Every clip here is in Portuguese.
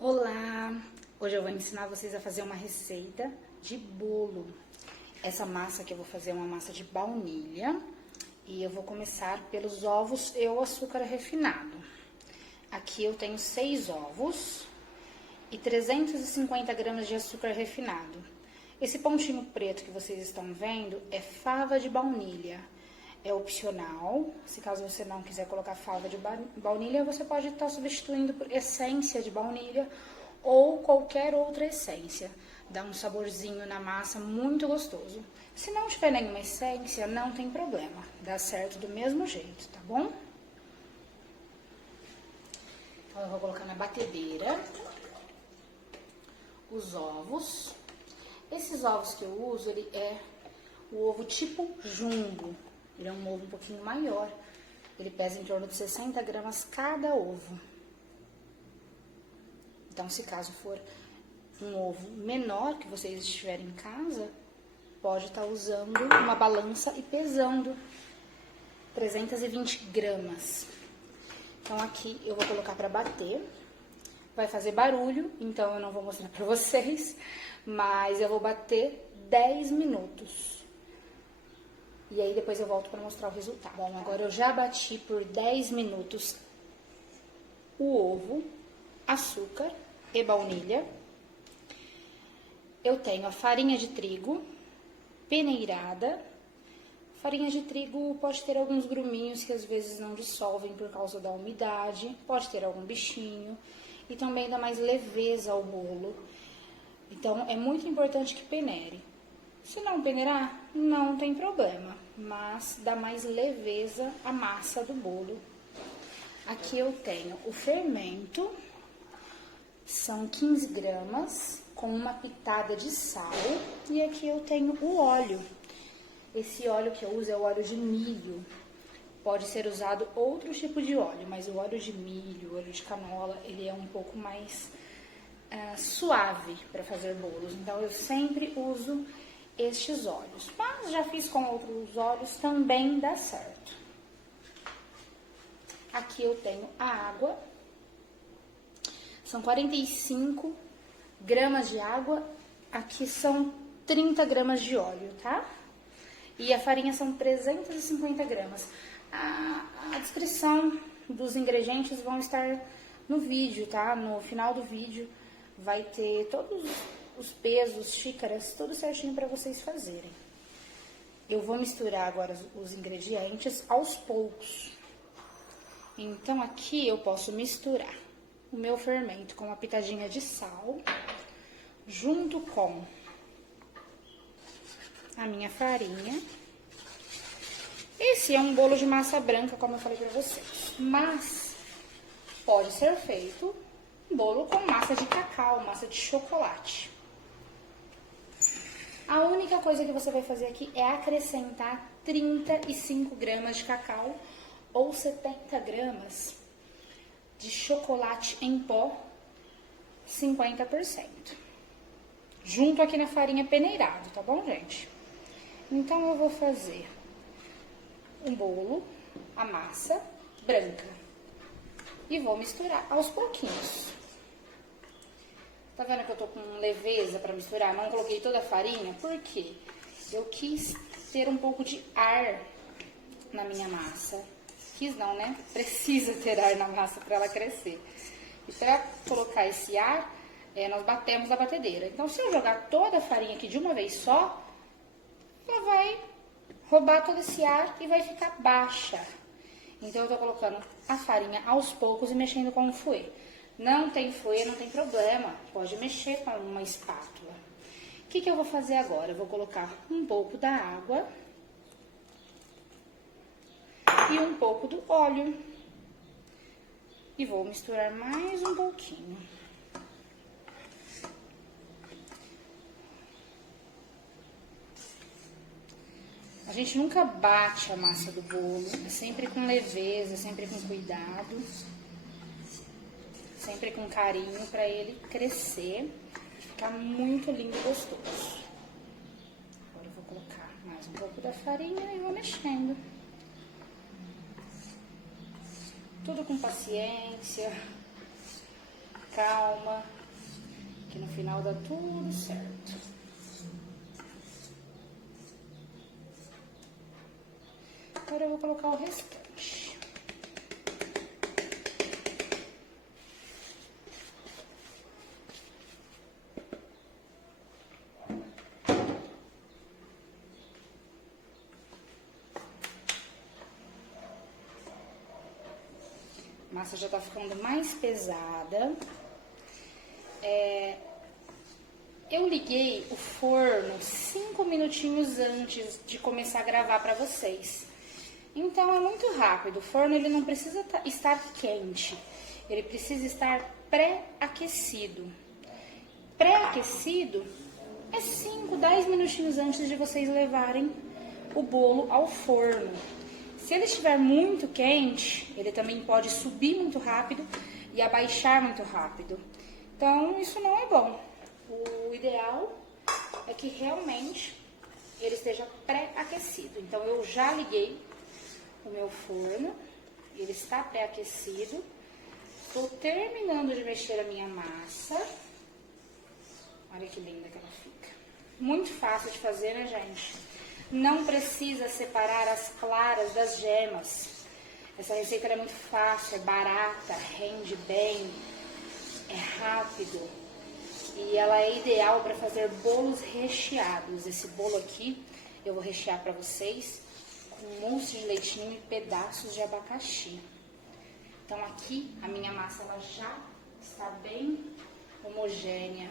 Olá! Hoje eu vou ensinar vocês a fazer uma receita de bolo. Essa massa que eu vou fazer é uma massa de baunilha e eu vou começar pelos ovos e o açúcar refinado. Aqui eu tenho 6 ovos e 350 gramas de açúcar refinado. Esse pontinho preto que vocês estão vendo é fava de baunilha. É opcional, se caso você não quiser colocar fava de baunilha, você pode estar substituindo por essência de baunilha ou qualquer outra essência. Dá um saborzinho na massa muito gostoso. Se não tiver nenhuma essência, não tem problema, dá certo do mesmo jeito, tá bom? Então eu vou colocar na batedeira os ovos. Esses ovos que eu uso, ele é o ovo tipo jumbo. Ele é um ovo um pouquinho maior. Ele pesa em torno de 60 gramas cada ovo. Então, se caso for um ovo menor que vocês estiverem em casa, pode estar usando uma balança e pesando 320 gramas. Então, aqui eu vou colocar para bater. Vai fazer barulho, então eu não vou mostrar para vocês, mas eu vou bater 10 minutos. E aí depois eu volto para mostrar o resultado. Bom, agora eu já bati por 10 minutos o ovo, açúcar e baunilha. Eu tenho a farinha de trigo peneirada. Farinha de trigo pode ter alguns gruminhos que às vezes não dissolvem por causa da umidade, pode ter algum bichinho e também dá mais leveza ao bolo. Então é muito importante que peneire. Se não peneirar, não tem problema, mas dá mais leveza à massa do bolo. Aqui eu tenho o fermento, são 15 gramas, com uma pitada de sal. E aqui eu tenho o óleo. Esse óleo que eu uso é o óleo de milho. Pode ser usado outro tipo de óleo, mas o óleo de milho, o óleo de canola, ele é um pouco mais suave para fazer bolos. Então eu sempre uso estes óleos, mas já fiz com outros óleos, também dá certo. Aqui eu tenho a água, são 45 gramas de água, aqui são 30 gramas de óleo, tá? E a farinha são 350 gramas. A descrição dos ingredientes vão estar no vídeo, tá? No final do vídeo vai ter todos os pesos, xícaras, tudo certinho para vocês fazerem. Eu vou misturar agora os ingredientes aos poucos. Então, aqui eu posso misturar o meu fermento com uma pitadinha de sal, junto com a minha farinha. Esse é um bolo de massa branca, como eu falei para vocês, mas pode ser feito um bolo com massa de cacau, massa de chocolate. A única coisa que você vai fazer aqui é acrescentar 35 gramas de cacau ou 70 gramas de chocolate em pó, 50%. Junto aqui na farinha peneirado, tá bom, gente? Então, eu vou fazer um bolo, a massa branca, e vou misturar aos pouquinhos. Tá vendo que eu tô com leveza pra misturar? Não coloquei toda a farinha, porque eu quis ter um pouco de ar na minha massa. Quis não, né? Precisa ter ar na massa pra ela crescer. E pra colocar esse ar, nós batemos a batedeira. Então, se eu jogar toda a farinha aqui de uma vez só, ela vai roubar todo esse ar e vai ficar baixa. Então, eu tô colocando a farinha aos poucos e mexendo com o fouet. Não tem fouet, não tem problema, pode mexer com uma espátula. O que eu vou fazer agora? Eu vou colocar um pouco da água e um pouco do óleo. E vou misturar mais um pouquinho. A gente nunca bate a massa do bolo, é sempre com leveza, sempre com cuidado. Sempre com carinho para ele crescer e ficar muito lindo e gostoso. Agora eu vou colocar mais um pouco da farinha e vou mexendo. Tudo com paciência, calma, que no final dá tudo certo. Agora eu vou colocar o restante. A massa já tá ficando mais pesada. Eu liguei o forno 5 minutinhos antes de começar a gravar para vocês. Então é muito rápido. O forno ele não precisa estar quente, ele precisa estar pré-aquecido. Pré-aquecido é 5, 10 minutinhos antes de vocês levarem o bolo ao forno. Se ele estiver muito quente, ele também pode subir muito rápido e abaixar muito rápido. Então isso não é bom. O ideal é que realmente ele esteja pré-aquecido. Então eu já liguei o meu forno, ele está pré-aquecido. Estou terminando de mexer a minha massa. Olha que linda que ela fica. Muito fácil de fazer, né, gente? Não precisa separar as claras das gemas. Essa receita é muito fácil, é barata, rende bem, é rápido. E ela é ideal para fazer bolos recheados. Esse bolo aqui eu vou rechear para vocês com mousse de leitinho e pedaços de abacaxi. Então aqui a minha massa ela já está bem homogênea.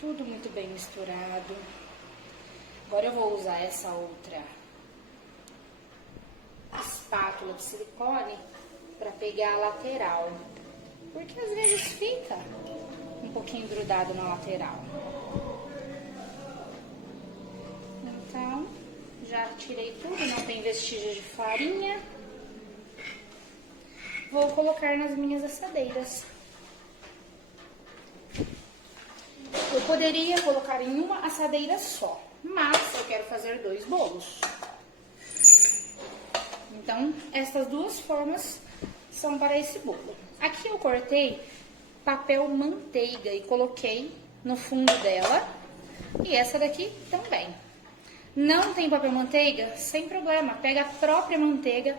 Tudo muito bem misturado. Agora eu vou usar essa outra espátula de silicone para pegar a lateral. Porque às vezes fica um pouquinho grudado na lateral. Então, já tirei tudo, não tem vestígios de farinha. Vou colocar nas minhas assadeiras. Eu poderia colocar em uma assadeira só, mas eu quero fazer 2 bolos. Então, essas 2 formas são para esse bolo. Aqui eu cortei papel manteiga e coloquei no fundo dela. E essa daqui também. Não tem papel manteiga? Sem problema. Pega a própria manteiga,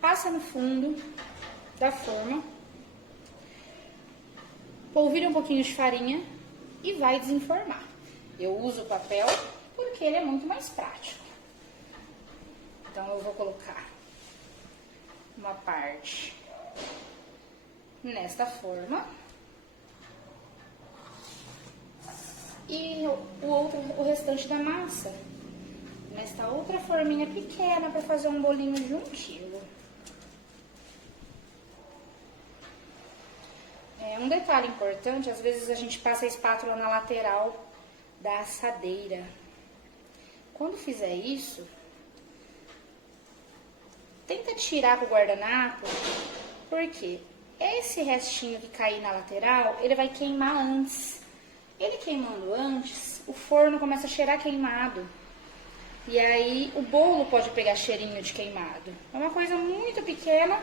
passa no fundo da forma. Polvilha um pouquinho de farinha e vai desenformar. Eu uso o papel porque ele é muito mais prático. Então eu vou colocar uma parte nesta forma e o restante da massa nesta outra forminha pequena para fazer um bolinho de 1 quilo. Um detalhe importante, às vezes a gente passa a espátula na lateral da assadeira. Quando fizer isso, tenta tirar com o guardanapo, porque esse restinho que cair na lateral, ele vai queimar antes. Ele queimando antes, o forno começa a cheirar queimado. E aí o bolo pode pegar cheirinho de queimado. É uma coisa muito pequena,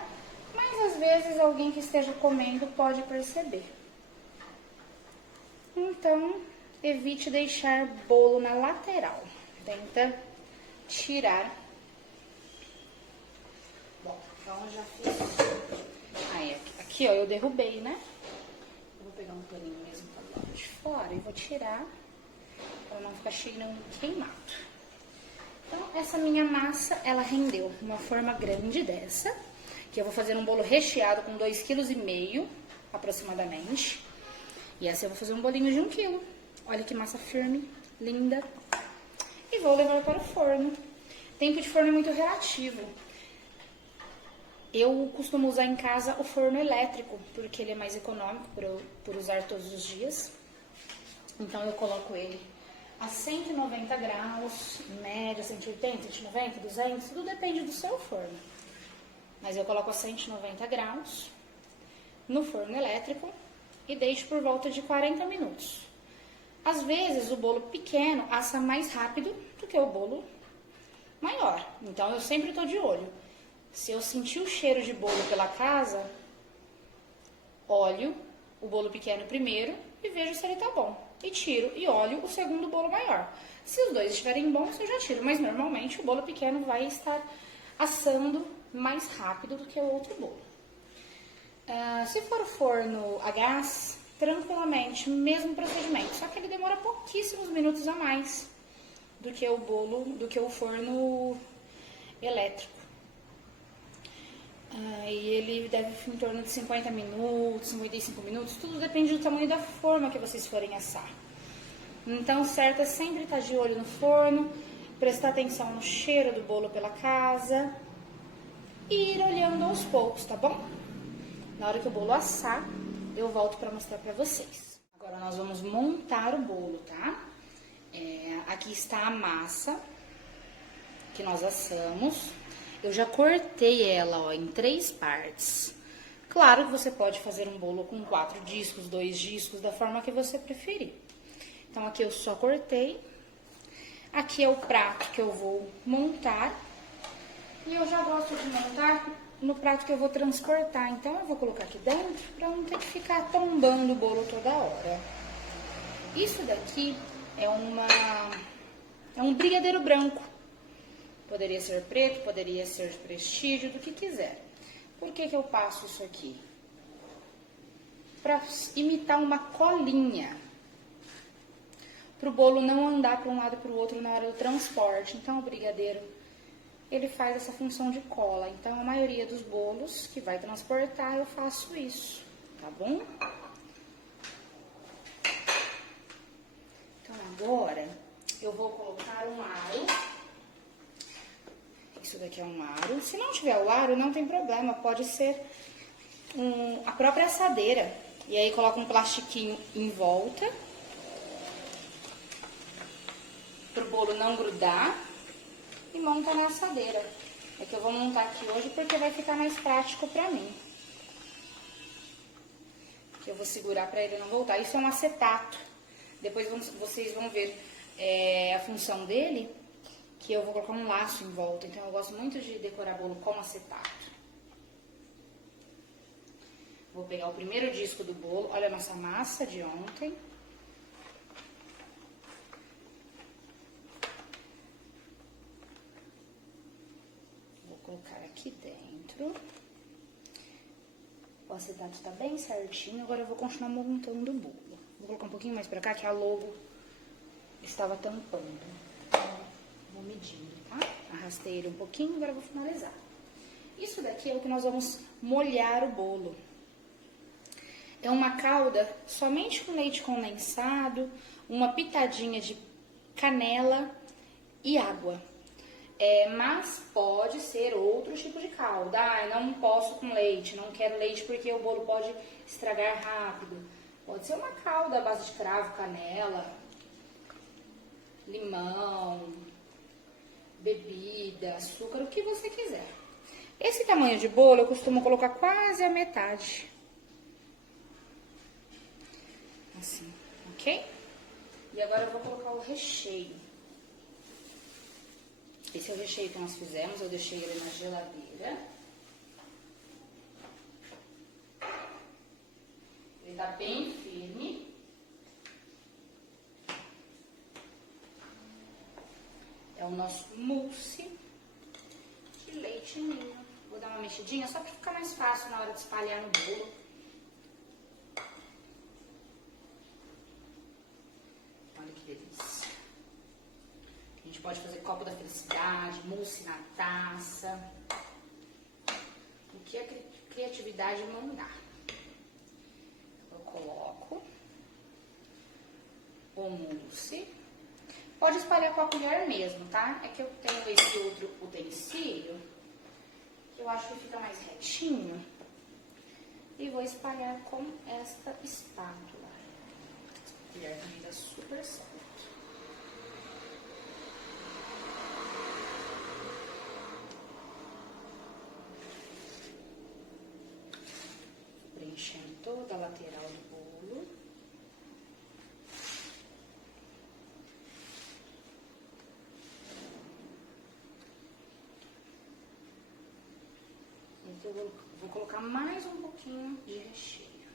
mas às vezes alguém que esteja comendo pode perceber. Então, evite deixar bolo na lateral. Tenta tirar. Bom, então eu já fiz. Aí, aqui ó, eu derrubei, né? Eu vou pegar um paninho mesmo para do lado de fora e vou tirar para não ficar cheirando queimado. Então, essa minha massa, ela rendeu uma forma grande dessa, que eu vou fazer um bolo recheado com 2,5 kg, aproximadamente. E essa eu vou fazer um bolinho de 1 kg. Olha que massa firme, linda. E vou levar para o forno. Tempo de forno é muito relativo. Eu costumo usar em casa o forno elétrico, porque ele é mais econômico por usar todos os dias. Então, eu coloco ele a 190 graus, média, 180, 190, 200, tudo depende do seu forno. Mas eu coloco a 190 graus no forno elétrico e deixo por volta de 40 minutos. Às vezes, o bolo pequeno assa mais rápido do que o bolo maior. Então, eu sempre estou de olho. Se eu sentir o cheiro de bolo pela casa, olho o bolo pequeno primeiro e vejo se ele tá bom. E tiro e olho o segundo bolo maior. Se os dois estiverem bons, eu já tiro, mas normalmente o bolo pequeno vai estar assando mais rápido do que o outro bolo. Se for o forno a gás, tranquilamente, mesmo procedimento, só que ele demora pouquíssimos minutos a mais do que o forno elétrico. E ele deve em torno de 50 minutos, 55 minutos, tudo depende do tamanho da forma que vocês forem assar. Então, o certo é sempre estar de olho no forno, prestar atenção no cheiro do bolo pela casa e ir olhando aos poucos, tá bom? Na hora que o bolo assar, eu volto para mostrar para vocês. Agora nós vamos montar o bolo, tá? Aqui está a massa que nós assamos. Eu já cortei ela, ó, em 3 partes. Claro que você pode fazer um bolo com 4 discos, 2 discos, da forma que você preferir. Então, aqui eu só cortei. Aqui é o prato que eu vou montar. E eu já gosto de montar no prato que eu vou transportar. Então, eu vou colocar aqui dentro para não ter que ficar tombando o bolo toda hora. Isso daqui é um brigadeiro branco. Poderia ser preto, poderia ser de prestígio, do que quiser. Por que eu passo isso aqui? Para imitar uma colinha. Para o bolo não andar para um lado e para o outro na hora do transporte. Então, o brigadeiro, ele faz essa função de cola. Então, a maioria dos bolos que vai transportar, eu faço isso, tá bom? Então, agora, eu vou colocar um aro. Isso daqui é um aro. Se não tiver o aro, não tem problema. Pode ser a própria assadeira. E aí, coloca um plastiquinho em volta. Para o bolo não grudar. E monta na assadeira. É que eu vou montar aqui hoje porque vai ficar mais prático pra mim. Que eu vou segurar pra ele não voltar. Isso é um acetato. Depois vocês vão ver a função dele. Que eu vou colocar um laço em volta. Então, eu gosto muito de decorar bolo com acetato. Vou pegar o primeiro disco do bolo. Olha a nossa massa de ontem. Vou colocar aqui dentro. O acetato tá bem certinho. Agora eu vou continuar montando o bolo. Vou colocar um pouquinho mais pra cá, que a logo estava tampando. Vou medindo, tá? Arrastei ele um pouquinho, agora eu vou finalizar. Isso daqui é o que nós vamos molhar o bolo. É uma calda somente com leite condensado, uma pitadinha de canela e água. Mas pode ser outro tipo de calda. Não posso com leite, não quero leite porque o bolo pode estragar rápido. Pode ser uma calda à base de cravo, canela, limão, bebida, açúcar, o que você quiser. Esse tamanho de bolo eu costumo colocar quase a metade. Assim, ok? E agora eu vou colocar o recheio. Esse é o recheio que nós fizemos, eu deixei ele na geladeira. Ele tá bem firme. É o nosso mousse de leite ninho. Vou dar uma mexidinha só para ficar mais fácil na hora de espalhar no bolo. Olha que delícia. A gente pode fazer copo da felicidade, mousse na taça. O que a criatividade mandar. Eu coloco o mousse. Pode espalhar com a colher mesmo, tá? É que eu tenho esse outro utensílio, que eu acho que fica mais retinho. E vou espalhar com esta espátula. A colher também dá super certo. Preenchendo toda a lateral do bolo. Eu vou colocar mais um pouquinho de recheio.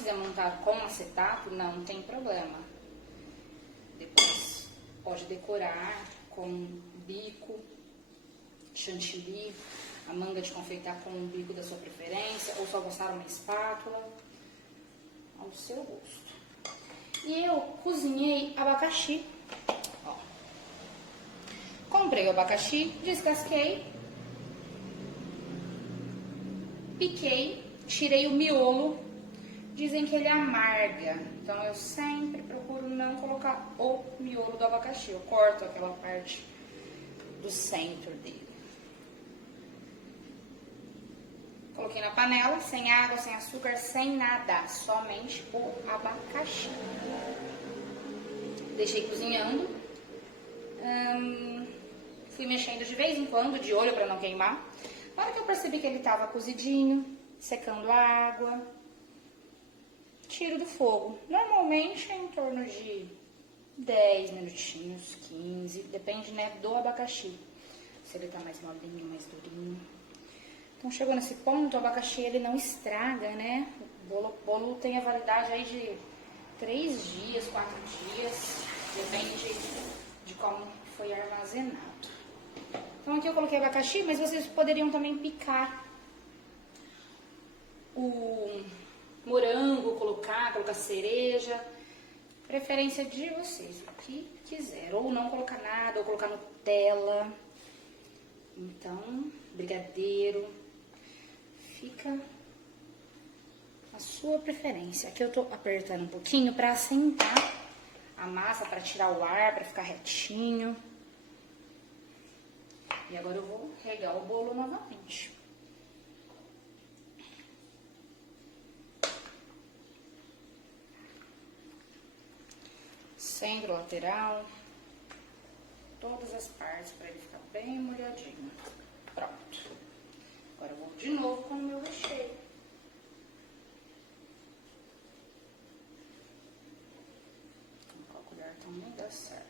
quiser montar com acetato, não tem problema. Depois pode decorar com bico, chantilly, a manga de confeitar com o bico da sua preferência, ou só gostar uma espátula, ao seu gosto. E eu cozinhei abacaxi. Ó. Comprei o abacaxi, descasquei, piquei, tirei o miolo. Dizem que ele amarga, então eu sempre procuro não colocar o miolo do abacaxi. Eu corto aquela parte do centro dele. Coloquei na panela, sem água, sem açúcar, sem nada, somente o abacaxi. Deixei cozinhando. Fui mexendo de vez em quando, de olho para não queimar. Na hora que eu percebi que ele estava cozidinho, secando a água, tiro do fogo. Normalmente é em torno de 10 minutinhos, 15, depende, né, do abacaxi. Se ele tá mais molinho, mais durinho. Então, chegou nesse ponto, o abacaxi ele não estraga, né? O bolo tem a validade aí de 3 dias, 4 dias, depende de como foi armazenado. Então, aqui eu coloquei abacaxi, mas vocês poderiam também picar o morango, colocar cereja, preferência de vocês, o que quiser. Ou não colocar nada, ou colocar Nutella. Então, brigadeiro, fica a sua preferência. Aqui eu tô apertando um pouquinho pra assentar a massa, pra tirar o ar, pra ficar retinho. E agora eu vou regar o bolo novamente. Centro, lateral, todas as partes para ele ficar bem molhadinho. Pronto. Agora eu vou de novo com o meu recheio. Com a colher também dá certo.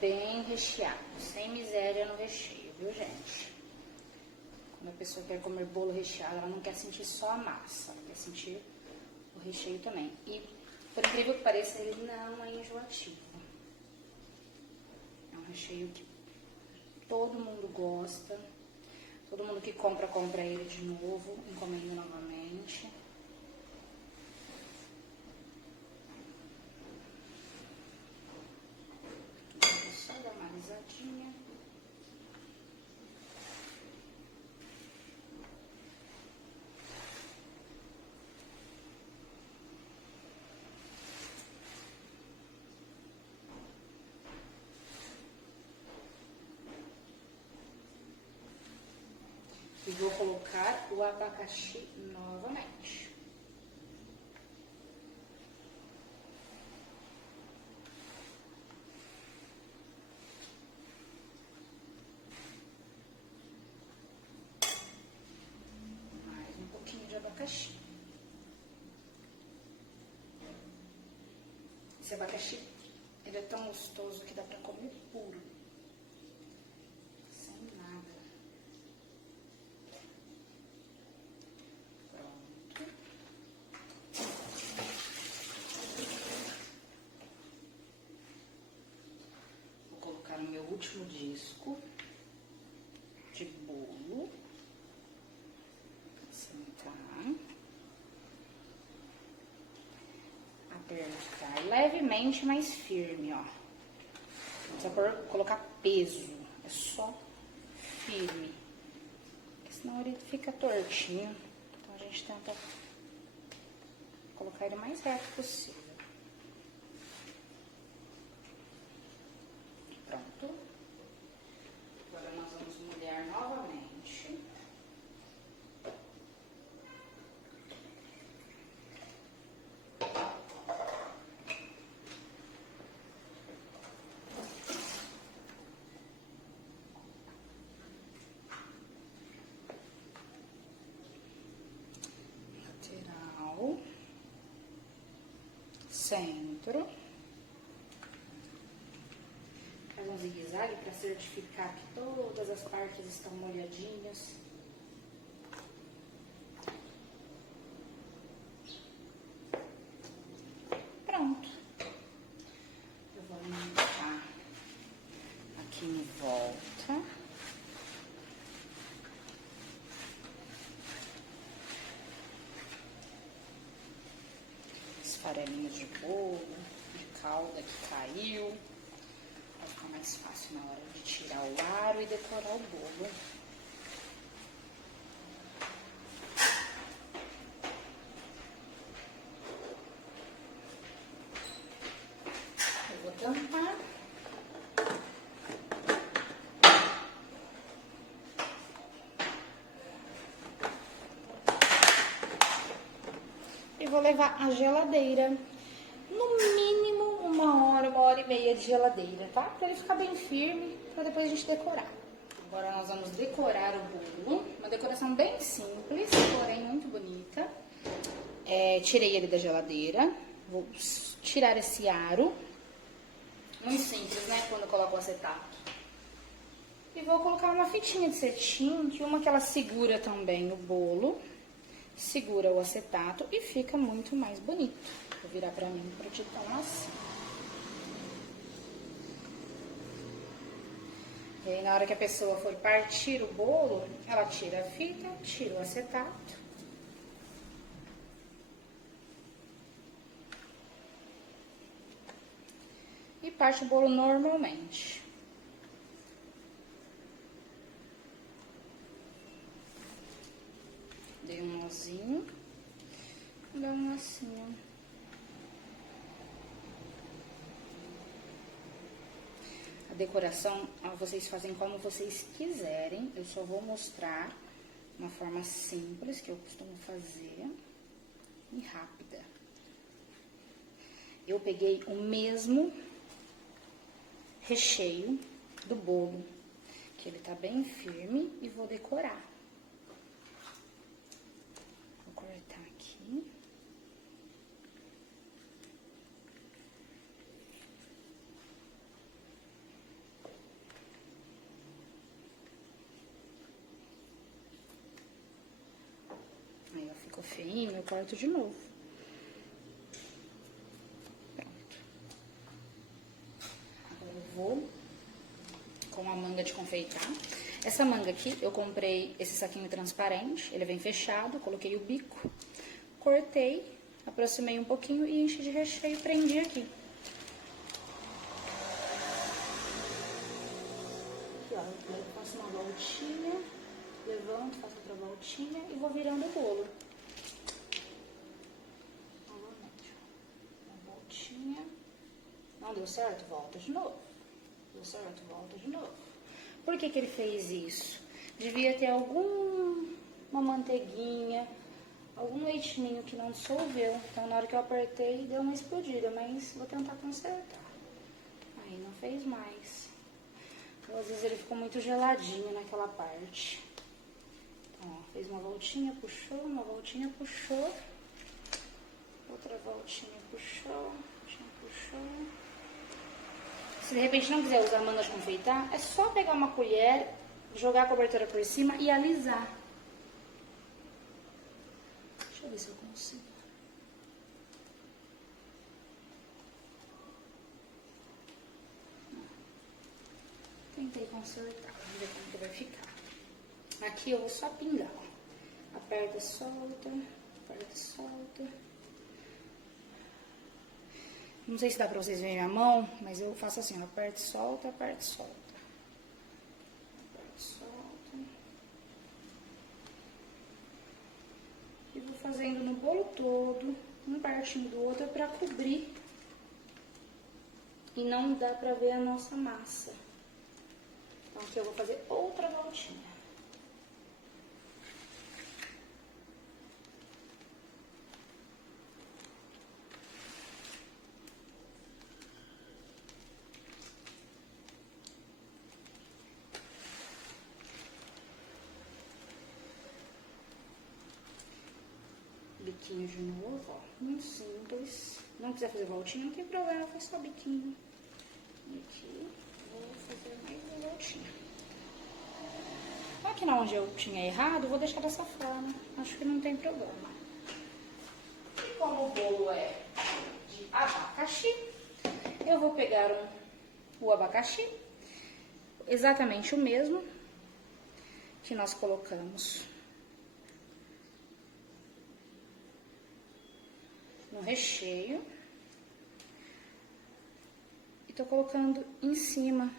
Bem recheado, sem miséria no recheio, viu, gente? Quando a pessoa quer comer bolo recheado, ela não quer sentir só a massa, ela quer sentir o recheio também. E, por incrível que pareça, ele não é enjoativo. É um recheio que todo mundo gosta, todo mundo que compra ele de novo, encomenda novamente. E vou colocar o abacaxi novamente. Mais um pouquinho de abacaxi. Esse abacaxi, ele é tão gostoso que dá pra comer puro. Sem nada. Pronto. Vou colocar no meu último disco de bolo. Sentar. Apertar levemente, mais firme, ó. Não precisa colocar peso, é só firme, porque senão ele fica tortinho. Então a gente tenta colocar ele o mais reto possível. Pronto. Agora nós vamos molhar novamente. normal, centro, faz um zigue-zague para certificar que todas as partes estão molhadinhas. Pronto. Eu vou limpar aqui em volta. Farelinhos de bolo, de calda que caiu. Vai ficar mais fácil na hora de tirar o aro e decorar o bolo. Eu vou tampar. E vou levar à geladeira, no mínimo 1 hora e meia de geladeira, tá? Pra ele ficar bem firme, pra depois a gente decorar. Agora nós vamos decorar o bolo, uma decoração bem simples, porém muito bonita. Tirei ele da geladeira, vou tirar esse aro, muito simples, né, quando eu coloco o acetato. E vou colocar uma fitinha de cetim, que uma que ela segura também o bolo, segura o acetato e fica muito mais bonito. Vou virar pra mim pra te tomar assim. E aí, na hora que a pessoa for partir o bolo, ela tira a fita, tira o acetato. E parte o bolo normalmente. Dei um nozinho, dá um lacinho. A decoração, vocês fazem como vocês quiserem. Eu só vou mostrar uma forma simples que eu costumo fazer e rápida. Eu peguei o mesmo recheio do bolo, que ele tá bem firme, e vou decorar. Vou cortar aqui. Aí, ó, ficou feinho, eu corto de novo. Pronto. Agora eu vou com a manga de confeitar. Essa manga aqui, eu comprei esse saquinho transparente, ele vem fechado, coloquei o bico, cortei, aproximei um pouquinho e enchi de recheio e prendi aqui. Aqui, ó, eu faço uma voltinha, levanto, faço outra voltinha e vou virando o bolo. Novamente, uma voltinha. Não deu certo? Volta de novo. Deu certo? Volta de novo. Por que que ele fez isso? Devia ter alguma manteiguinha, algum leitinho que não dissolveu. Então, na hora que eu apertei, deu uma explodida, mas vou tentar consertar. Aí, não fez mais. Então, às vezes ele ficou muito geladinho naquela parte. Então, ó, fez uma voltinha, puxou, uma voltinha, puxou. Outra voltinha, puxou, puxou. Se de repente não quiser usar manga de confeitar, é só pegar uma colher, jogar a cobertura por cima e alisar. Deixa eu ver se eu consigo. Tentei consertar, vamos ver como que vai ficar. Aqui eu vou só pingar, ó. Aperta, solta, aperta, solta. Não sei se dá pra vocês verem a mão, mas eu faço assim, ó, aperta, solta, aperta, solta. Aperta, solta. E vou fazendo no bolo todo, um pertinho do outro, pra cobrir. E não dá pra ver a nossa massa. Então aqui eu vou fazer outra voltinha. biquinho de novo, ó. Muito simples. Não quiser fazer voltinha, não tem problema, faz só biquinho. E aqui, vou fazer mais uma voltinha. Aqui na onde eu tinha errado, vou deixar dessa forma. Acho que não tem problema. E como o bolo é de abacaxi, eu vou pegar o abacaxi, exatamente o mesmo que nós colocamos no recheio. E tô colocando em cima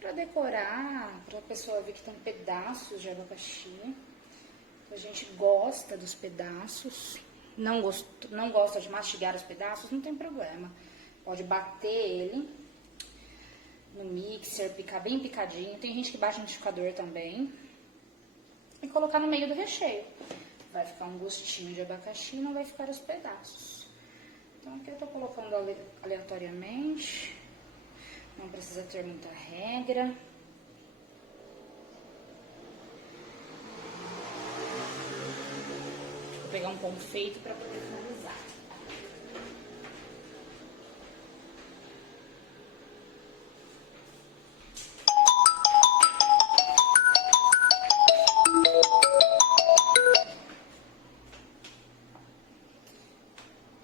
para decorar, para a pessoa ver que tem pedaços de abacaxi. A gente gosta dos pedaços, não gosta de mastigar os pedaços, não tem problema. Pode bater ele no mixer, picar bem picadinho. Tem gente que bate no liquidificador também. E colocar no meio do recheio. Vai ficar um gostinho de abacaxi e não vai ficar os pedaços. Então aqui eu tô colocando aleatoriamente. Não precisa ter muita regra. Vou pegar um pão feito para poder finalizar.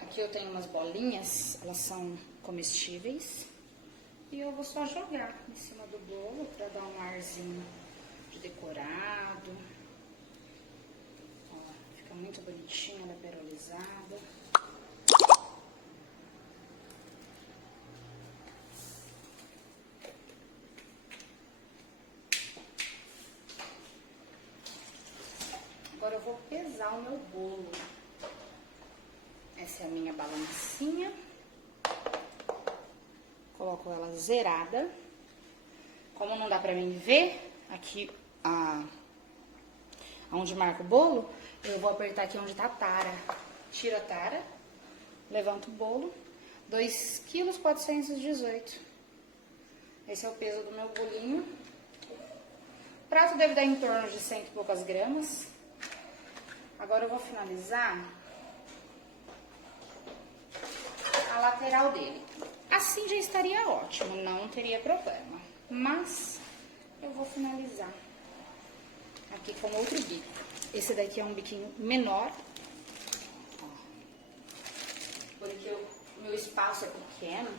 Aqui eu tenho umas bolinhas, elas são comestíveis. E eu vou só jogar em cima do bolo para dar um arzinho de decorado. Ó, fica muito bonitinha, ela é perolizada. Agora eu vou pesar o meu bolo. Essa é a minha balancinha. Coloco ela zerada. Como não dá pra mim ver aqui onde marca o bolo, eu vou apertar aqui onde tá a tara. Tiro a tara, levanto o bolo. 2,418 kg. Esse é o peso do meu bolinho. O prato deve dar em torno de 100 e poucas gramas. Agora eu vou finalizar a lateral dele. Assim já estaria ótimo, não teria problema. Mas eu vou finalizar aqui com outro bico. Esse daqui é um biquinho menor. Ó. Porque o meu espaço é pequeno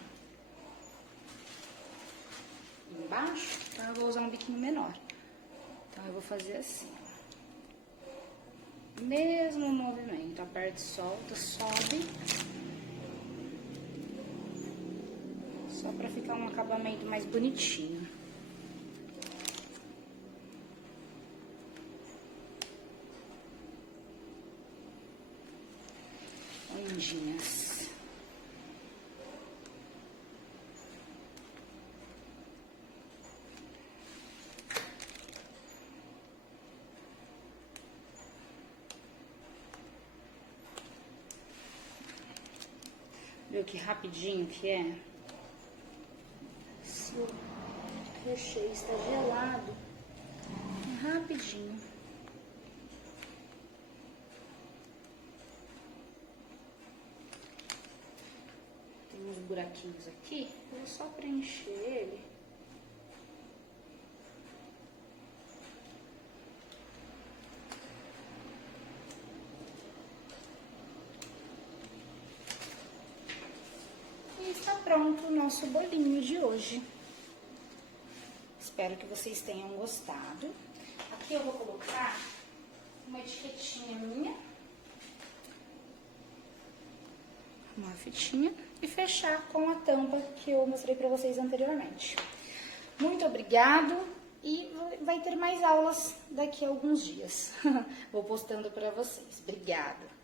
embaixo, então eu vou usar um biquinho menor. Então eu vou fazer assim. Mesmo movimento, aperta e solta, sobe. Só pra ficar um acabamento mais bonitinho. Ondinhas. Viu que rapidinho que é? Se o recheio está gelado, rapidinho. Tem uns buraquinhos aqui, eu vou só preencher ele. E está pronto o nosso bolinho de hoje. Espero que vocês tenham gostado. Aqui eu vou colocar uma etiquetinha minha, uma fitinha, e fechar com a tampa que eu mostrei pra vocês anteriormente. Muito obrigado e vai ter mais aulas daqui a alguns dias. Vou postando pra vocês. Obrigada!